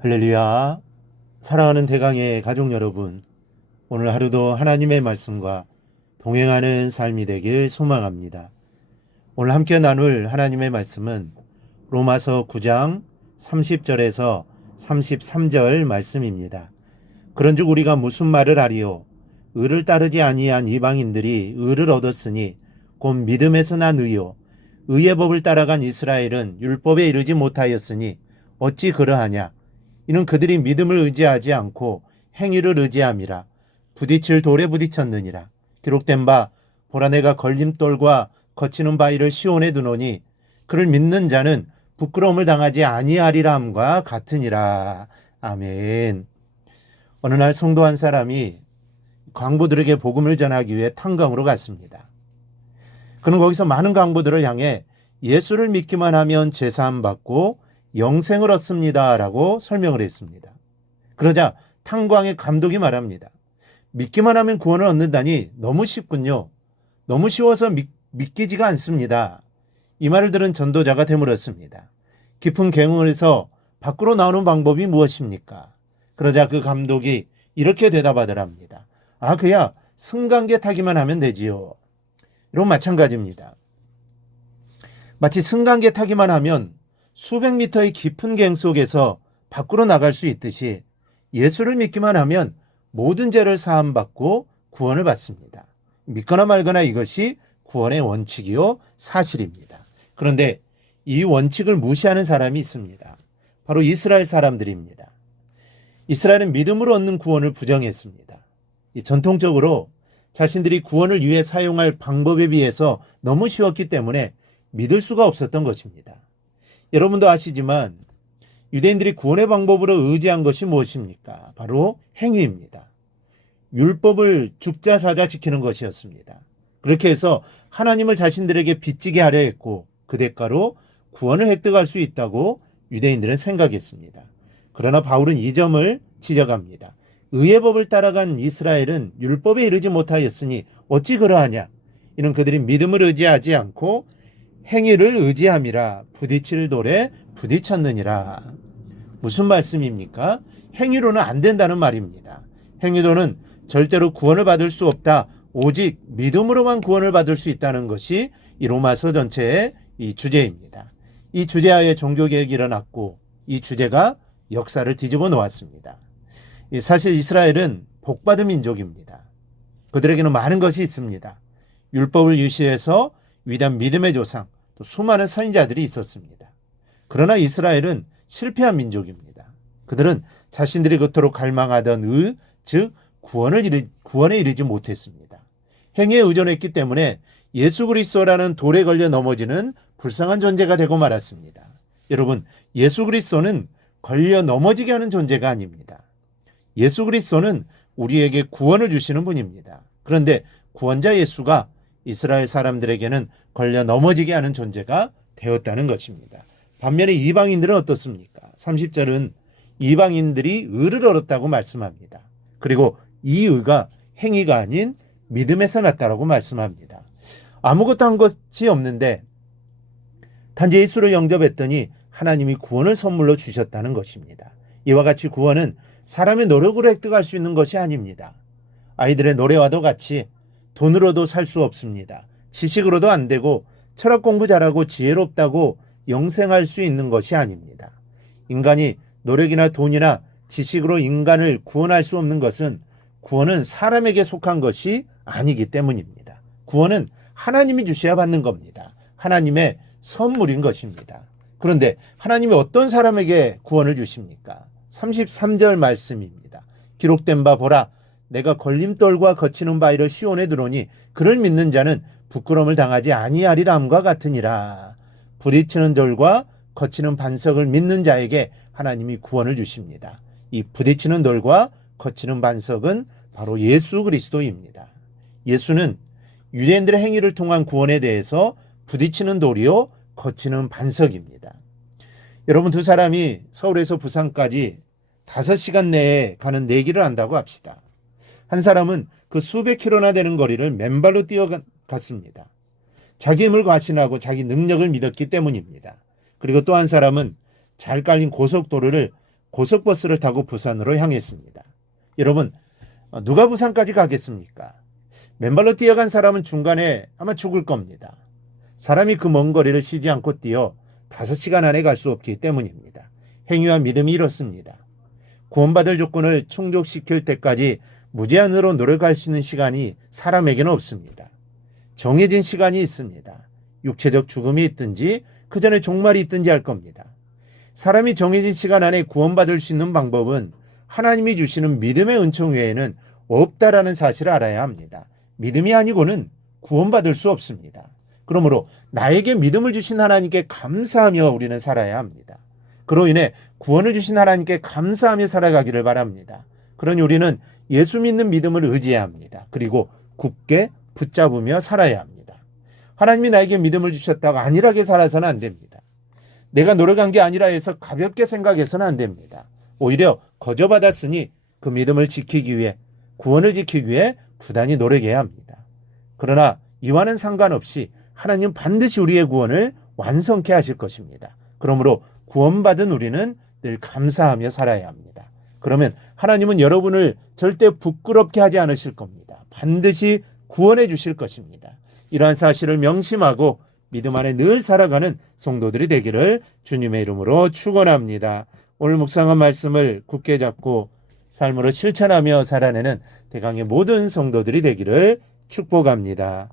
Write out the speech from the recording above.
할렐루야. 사랑하는 대강의 가족 여러분, 오늘 하루도 하나님의 말씀과 동행하는 삶이 되길 소망합니다. 오늘 함께 나눌 하나님의 말씀은 로마서 9장 30절에서 33절 말씀입니다. 그런즉 우리가 무슨 말을 하리요? 의를 따르지 아니한 이방인들이 의를 얻었으니 곧 믿음에서 난 의요. 의의 법을 따라간 이스라엘은 율법에 이르지 못하였으니 어찌 그러하냐? 이는 그들이 믿음을 의지하지 않고 행위를 의지함이라. 부딪힐 돌에 부딪혔느니라. 기록된 바 보라 내가 걸림돌과 거치는 바위를 시온에 두노니 그를 믿는 자는 부끄러움을 당하지 아니하리라 함과 같으니라. 아멘. 어느 날 성도 한 사람이 광부들에게 복음을 전하기 위해 탄광으로 갔습니다. 그는 거기서 많은 광부들을 향해 예수를 믿기만 하면 제사함 받고 영생을 얻습니다 라고 설명을 했습니다. 그러자 탄광의 감독이 말합니다. 믿기만 하면 구원을 얻는다니 너무 쉽군요. 너무 쉬워서 믿기지가 않습니다. 이 말을 들은 전도자가 되물었습니다. 깊은 갱응에서 밖으로 나오는 방법이 무엇입니까? 그러자 그 감독이 이렇게 대답하더랍니다. 그야 승강기 타기만 하면 되지요. 이런 마찬가지입니다. 마치 승강기 타기만 하면 수백 미터의 깊은 갱 속에서 밖으로 나갈 수 있듯이 예수를 믿기만 하면 모든 죄를 사함받고 구원을 받습니다. 믿거나 말거나 이것이 구원의 원칙이요 사실입니다. 그런데 이 원칙을 무시하는 사람이 있습니다. 바로 이스라엘 사람들입니다. 이스라엘은 믿음으로 얻는 구원을 부정했습니다. 전통적으로 자신들이 구원을 위해 사용할 방법에 비해서 너무 쉬웠기 때문에 믿을 수가 없었던 것입니다. 여러분도 아시지만 유대인들이 구원의 방법으로 의지한 것이 무엇입니까? 바로 행위입니다. 율법을 죽자 사자 지키는 것이었습니다. 그렇게 해서 하나님을 자신들에게 빚지게 하려 했고 그 대가로 구원을 획득할 수 있다고 유대인들은 생각했습니다. 그러나 바울은 이 점을 지적합니다. 의의 법을 따라간 이스라엘은 율법에 이르지 못하였으니 어찌 그러하냐? 이는 그들이 믿음을 의지하지 않고 행위를 의지함이라. 부딪힐 돌에 부딪혔느니라. 무슨 말씀입니까? 행위로는 안 된다는 말입니다. 행위로는 절대로 구원을 받을 수 없다. 오직 믿음으로만 구원을 받을 수 있다는 것이 이 로마서 전체의 이 주제입니다. 이 주제하에 종교개혁이 일어났고 이 주제가 역사를 뒤집어 놓았습니다. 사실 이스라엘은 복받은 민족입니다. 그들에게는 많은 것이 있습니다. 율법을 유시해서 위대한 믿음의 조상, 또 수많은 선지자들이 있었습니다. 그러나 이스라엘은 실패한 민족입니다. 그들은 자신들이 그토록 갈망하던 즉 구원에 이르지 못했습니다. 행위에 의존했기 때문에 예수 그리스도라는 돌에 걸려 넘어지는 불쌍한 존재가 되고 말았습니다. 여러분, 예수 그리스도는 걸려 넘어지게 하는 존재가 아닙니다. 예수 그리스도는 우리에게 구원을 주시는 분입니다. 그런데 구원자 예수가 이스라엘 사람들에게는 걸려 넘어지게 하는 존재가 되었다는 것입니다. 반면에 이방인들은 어떻습니까? 30절은 이방인들이 의를 얻었다고 말씀합니다. 그리고 이 의가 행위가 아닌 믿음에서 났다라고 말씀합니다. 아무것도 한 것이 없는데 단지 예수를 영접했더니 하나님이 구원을 선물로 주셨다는 것입니다. 이와 같이 구원은 사람의 노력으로 획득할 수 있는 것이 아닙니다. 아이들의 노래와도 같이 돈으로도 살 수 없습니다. 지식으로도 안 되고 철학 공부 잘하고 지혜롭다고 영생할 수 있는 것이 아닙니다. 인간이 노력이나 돈이나 지식으로 인간을 구원할 수 없는 것은 구원은 사람에게 속한 것이 아니기 때문입니다. 구원은 하나님이 주셔야 받는 겁니다. 하나님의 선물인 것입니다. 그런데 하나님이 어떤 사람에게 구원을 주십니까? 33절 말씀입니다. 기록된 바 보라 내가 걸림돌과 거치는 바위를 시온에 두노니 그를 믿는 자는 부끄러움을 당하지 아니하리라 함과 같으니라. 부딪히는 돌과 거치는 반석을 믿는 자에게 하나님이 구원을 주십니다. 이 부딪히는 돌과 거치는 반석은 바로 예수 그리스도입니다. 예수는 유대인들의 행위를 통한 구원에 대해서 부딪히는 돌이요 거치는 반석입니다. 여러분, 두 사람이 서울에서 부산까지 5시간 내에 가는 내기를 한다고 합시다. 한 사람은 그 수백 킬로나 되는 거리를 맨발로 뛰어갔습니다. 자기 힘을 과신하고 자기 능력을 믿었기 때문입니다. 그리고 또 한 사람은 잘 깔린 고속도로를 고속버스를 타고 부산으로 향했습니다. 여러분, 누가 부산까지 가겠습니까? 맨발로 뛰어간 사람은 중간에 아마 죽을 겁니다. 사람이 그 먼 거리를 쉬지 않고 뛰어 5시간 안에 갈 수 없기 때문입니다. 행위와 믿음이 이렇습니다. 구원받을 조건을 충족시킬 때까지 무제한으로 노력할 수 있는 시간이 사람에게는 없습니다. 정해진 시간이 있습니다. 육체적 죽음이 있든지 그 전에 종말이 있든지 할 겁니다. 사람이 정해진 시간 안에 구원받을 수 있는 방법은 하나님이 주시는 믿음의 은총 외에는 없다라는 사실을 알아야 합니다. 믿음이 아니고는 구원받을 수 없습니다. 그러므로 나에게 믿음을 주신 하나님께 감사하며 우리는 살아야 합니다. 그로 인해 구원을 주신 하나님께 감사하며 살아가기를 바랍니다. 그러니 우리는 예수 믿는 믿음을 의지해야 합니다. 그리고 굳게 붙잡으며 살아야 합니다. 하나님이 나에게 믿음을 주셨다고 안일하게 살아서는 안 됩니다. 내가 노력한 게 아니라 해서 가볍게 생각해서는 안 됩니다. 오히려 거저받았으니 그 믿음을 지키기 위해, 구원을 지키기 위해 부단히 노력해야 합니다. 그러나 이와는 상관없이 하나님 반드시 우리의 구원을 완성케 하실 것입니다. 그러므로 구원받은 우리는 늘 감사하며 살아야 합니다. 그러면 하나님은 여러분을 절대 부끄럽게 하지 않으실 겁니다. 반드시 구원해 주실 것입니다. 이러한 사실을 명심하고 믿음 안에 늘 살아가는 성도들이 되기를 주님의 이름으로 축원합니다. 오늘 묵상한 말씀을 굳게 잡고 삶으로 실천하며 살아내는 대강의 모든 성도들이 되기를 축복합니다.